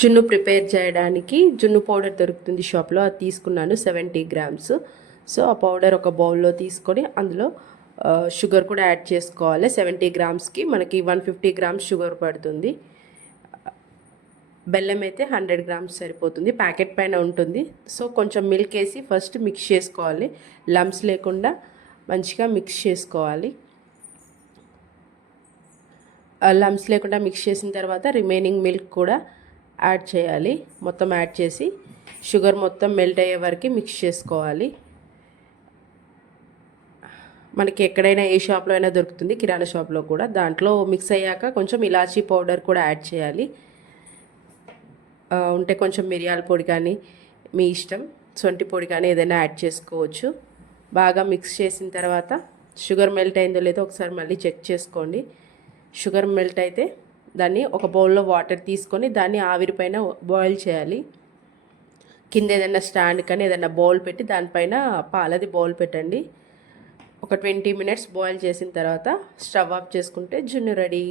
జున్ను ప్రిపేర్ చేయడానికి జున్ను పౌడర్ దొరుకుతుంది షాప్లో, అది తీసుకున్నాను 70 గ్రామ్స్. సో ఆ పౌడర్ ఒక బౌల్లో తీసుకొని అందులో షుగర్ కూడా యాడ్ చేసుకోవాలి. 70 గ్రామ్స్కి మనకి 150 గ్రామ్స్ షుగర్ పడుతుంది. బెల్లం అయితే 100 గ్రామ్స్ సరిపోతుంది, ప్యాకెట్ పైన ఉంటుంది. సో కొంచెం మిల్క్ వేసి ఫస్ట్ మిక్స్ చేసుకోవాలి, లమ్స్ లేకుండా మంచిగా మిక్స్ చేసుకోవాలి. లమ్స్ లేకుండా మిక్స్ చేసిన తర్వాత రిమైనింగ్ మిల్క్ కూడా యాడ్ చేయాలి. మొత్తం యాడ్ చేసి షుగర్ మొత్తం మెల్ట్ అయ్యే వరకు మిక్స్ చేసుకోవాలి. మనకి ఎక్కడైనా ఏ షాప్లో అయినా దొరుకుతుంది, కిరాణా షాప్లో కూడా. దాంట్లో మిక్స్ అయ్యాక కొంచెం ఇలాచీ పౌడర్ కూడా యాడ్ చేయాలి. ఉంటే కొంచెం మిరియాల పొడి కానీ మీ ఇష్టం, సొంటి పొడి కానీ ఏదైనా యాడ్ చేసుకోవచ్చు. బాగా మిక్స్ చేసిన తర్వాత షుగర్ మెల్ట్ అయిందో లేదో ఒకసారి మళ్ళీ చెక్ చేసుకోండి. షుగర్ మెల్ట్ అయితే దాన్ని ఒక బౌల్లో వాటర్ తీసుకొని దాన్ని ఆవిరిపైన బాయిల్ చేయాలి. కింద ఏదైనా స్టాండ్ కానీ ఏదైనా బౌల్ పెట్టి దానిపైన పాలది బౌల్ పెట్టండి. ఒక 20 మినిట్స్ బాయిల్ చేసిన తర్వాత స్టవ్ ఆఫ్ చేసుకుంటే జున్ను రెడీ.